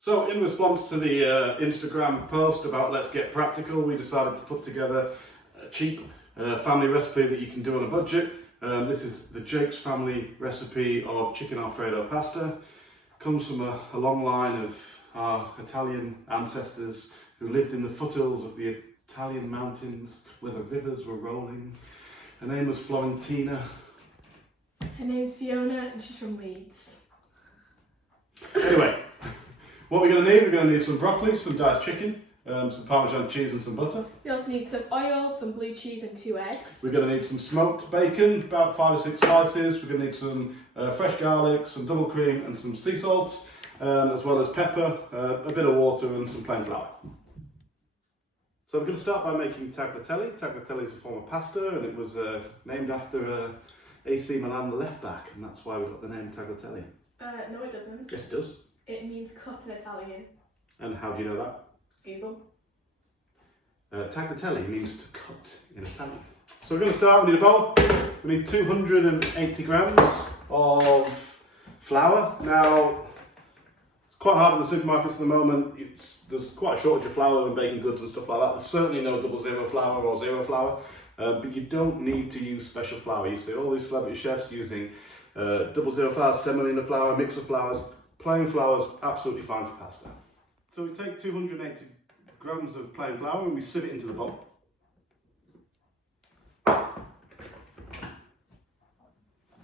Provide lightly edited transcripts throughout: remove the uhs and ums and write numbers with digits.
So in response to the Instagram post about let's get practical, we decided to put together a cheap family recipe that you can do on a budget. This is the Jake's family recipe of Chicken Alfredo pasta. Comes from a long line of our Italian ancestors who lived in the foothills of the Italian mountains where the rivers were rolling. Her name was Florentina. Her name's Fiona and she's from Leeds. Anyway, what we're going to need some broccoli, some diced chicken, some Parmesan cheese and some butter. We also need some oil, some blue cheese and 2 eggs. We're going to need some smoked bacon, about 5 or 6 slices. We're going to need some fresh garlic, some double cream and some sea salt, as well as pepper, a bit of water and some plain flour. So we're going to start by making tagliatelle. Tagliatelle is a form of pasta and it was named after AC Milan left back, and that's why we got the name tagliatelle. No it doesn't. Yes it does. It means cut in Italian. And how do you know that? Google. Tagliatelle means to cut in Italian. So we're going to start, we need a bowl. We need 280 grams of flour. Now, it's quite hard in the supermarkets at the moment. There's quite a shortage of flour and baking goods and stuff like that. There's certainly no 00 flour or zero flour, but you don't need to use special flour. You see all these celebrity chefs using 00 flour, semolina flour, mix of flours. Plain flour is absolutely fine for pasta. So we take 280 grams of plain flour and we sieve it into the bowl.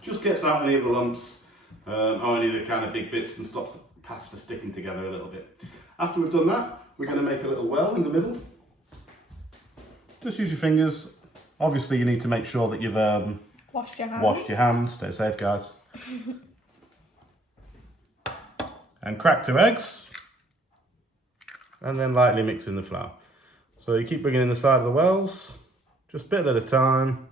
Just gets out any of the lumps or any of the kind of big bits and stops the pasta sticking together a little bit. After we've done that, we're going to make a little well in the middle. Just use your fingers. Obviously you need to make sure that you've washed your hands. Washed your hands. Stay safe, guys. And crack 2 eggs. And then lightly mix in the flour. So you keep bringing in the side of the wells, just a bit at a time.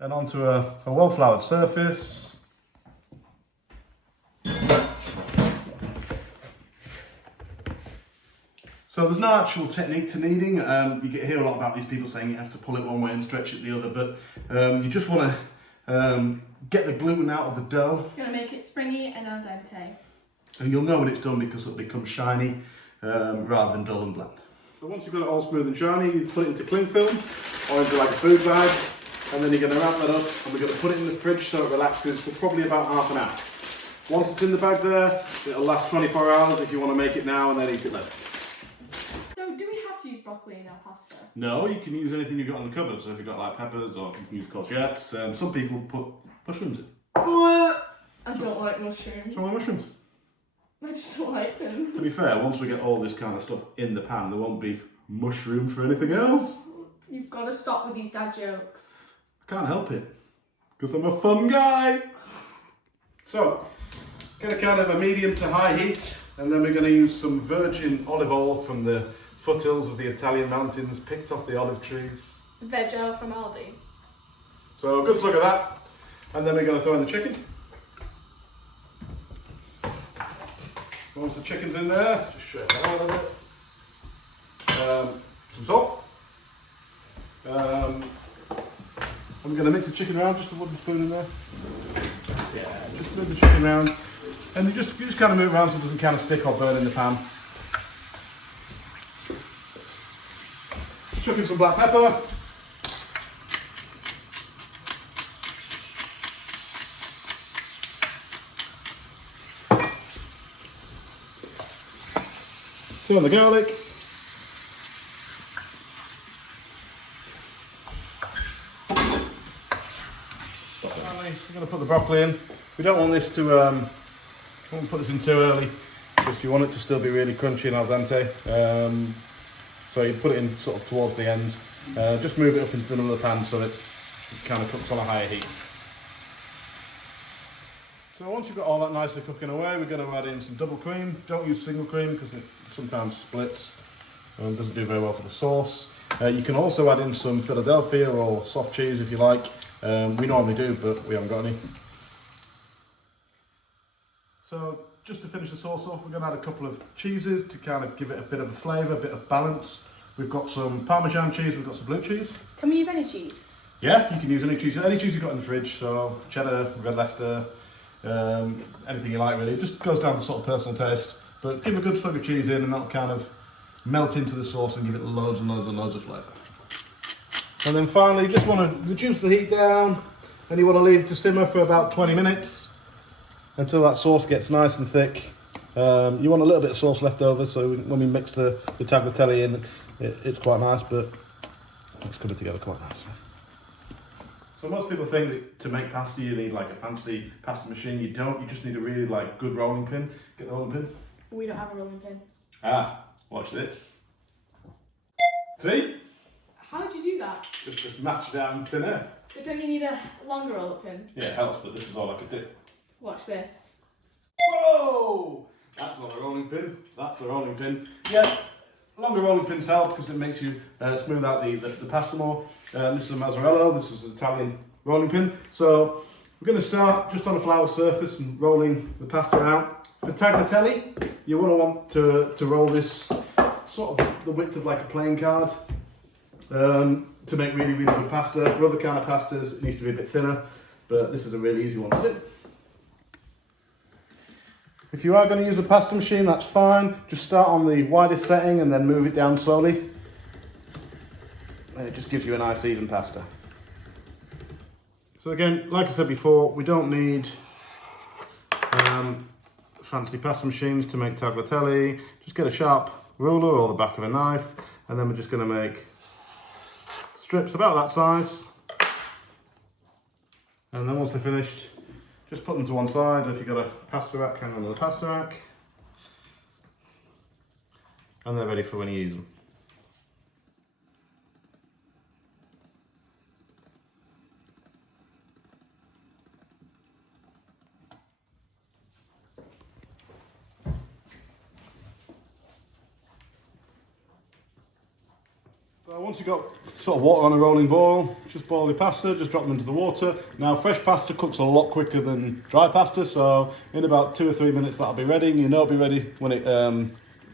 And onto a well-floured surface. So there's no actual technique to kneading. You hear a lot about these people saying you have to pull it one way and stretch it the other, but you just want to get the gluten out of the dough. You're going to make it springy and al dente. And you'll know when it's done because it'll become shiny rather than dull and bland. So once you've got it all smooth and shiny, you put it into cling film or into like a food bag, and then you're going to wrap that up and we're going to put it in the fridge so it relaxes for probably about half an hour. Once it's in the bag there, it'll last 24 hours if you want to make it now and then eat it later. So do we have to use broccoli in our pasta? No, you can use anything you've got in the cupboard. So if you've got like peppers or you can use courgettes. Some people put mushrooms in. I don't like mushrooms. Some mushrooms. I just don't like them. To be fair, once we get all this kind of stuff in the pan, there won't be mushroom for anything else. You've got to stop with these dad jokes. I can't help it, because I'm a fun guy. So, get a kind of a medium to high heat, and then we're going to use some virgin olive oil from the foothills of the Italian mountains, picked off the olive trees. Veg oil from Aldi. So, a good slug of that, and then we're going to throw in the chicken. Once the chicken's in there, just shake it out a little bit. Some salt. I'm going to mix the chicken around, just a wooden spoon in there. Yeah, just move the chicken around. And you just kind of move it around so it doesn't kind of stick or burn in the pan. Chuck in some black pepper. Throw in the garlic. We're going to put the broccoli in. We don't want this to, won't put this in too early, because you want it to still be really crunchy and al dente. So you put it in sort of towards the end. Just move it up into another pan so it kind of cooks on a higher heat. So once you've got all that nicely cooking away, we're going to add in some double cream. Don't use single cream because it sometimes splits and doesn't do very well for the sauce. You can also add in some Philadelphia or soft cheese if you like. We normally do, but we haven't got any. So just to finish the sauce off, we're going to add a couple of cheeses to kind of give it a bit of a flavour, a bit of balance. We've got some Parmesan cheese, we've got some blue cheese. Can we use any cheese? Yeah, you can use any cheese you've got in the fridge. So cheddar, red Leicester, anything you like really. It just goes down to sort of personal taste. But give a good slug of cheese in and that'll kind of melt into the sauce and give it loads and loads and loads of flavour. And then finally, you just want to reduce the heat down and you want to leave it to simmer for about 20 minutes until that sauce gets nice and thick. You want a little bit of sauce left over, so when we mix the tagliatelle in, it's quite nice, but it's coming together quite nicely. So most people think that to make pasta you need like a fancy pasta machine. You don't, you just need a really like good rolling pin. Get the rolling pin. We don't have a rolling pin. Ah, watch this. See? How did you do that? Just match it out in thin air. But don't you need a longer roller pin? Yeah, it helps, but this is all I could do. Watch this. Whoa! That's not a rolling pin. That's a rolling pin. Yeah, longer rolling pins help because it makes you smooth out the pasta more. This is a mozzarella. This is an Italian rolling pin. So we're going to start just on a flour surface and rolling the pasta out. For tagliatelle, you want to roll this sort of the width of like a playing card to make really, really good pasta. For other kind of pastas, it needs to be a bit thinner, but this is a really easy one to do. If you are going to use a pasta machine, that's fine. Just start on the widest setting and then move it down slowly. And it just gives you a nice even pasta. So again, like I said before, we don't need fancy pasta machines to make tagliatelle. Just get a sharp ruler or the back of a knife, and then we're just going to make strips about that size. And then once they're finished, just put them to one side. If you've got a pasta rack, hang on to the pasta rack. And they're ready for when you use them. So once you've got sort of water on a rolling boil, just boil your pasta, just drop them into the water. Now fresh pasta cooks a lot quicker than dry pasta, so in about 2 or 3 minutes that'll be ready, and you know it'll be ready when it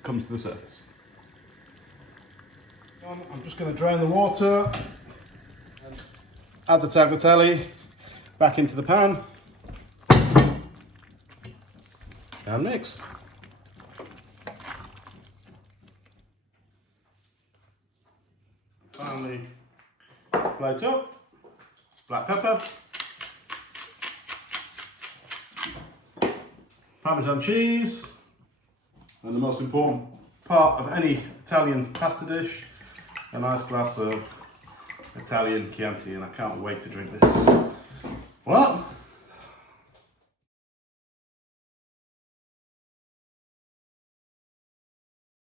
comes to the surface. I'm just going to drain the water, and add the tagliatelle back into the pan, and mix. Finally, plate up, black pepper, Parmesan cheese, and the most important part of any Italian pasta dish, a nice glass of Italian Chianti, and I can't wait to drink this. Well,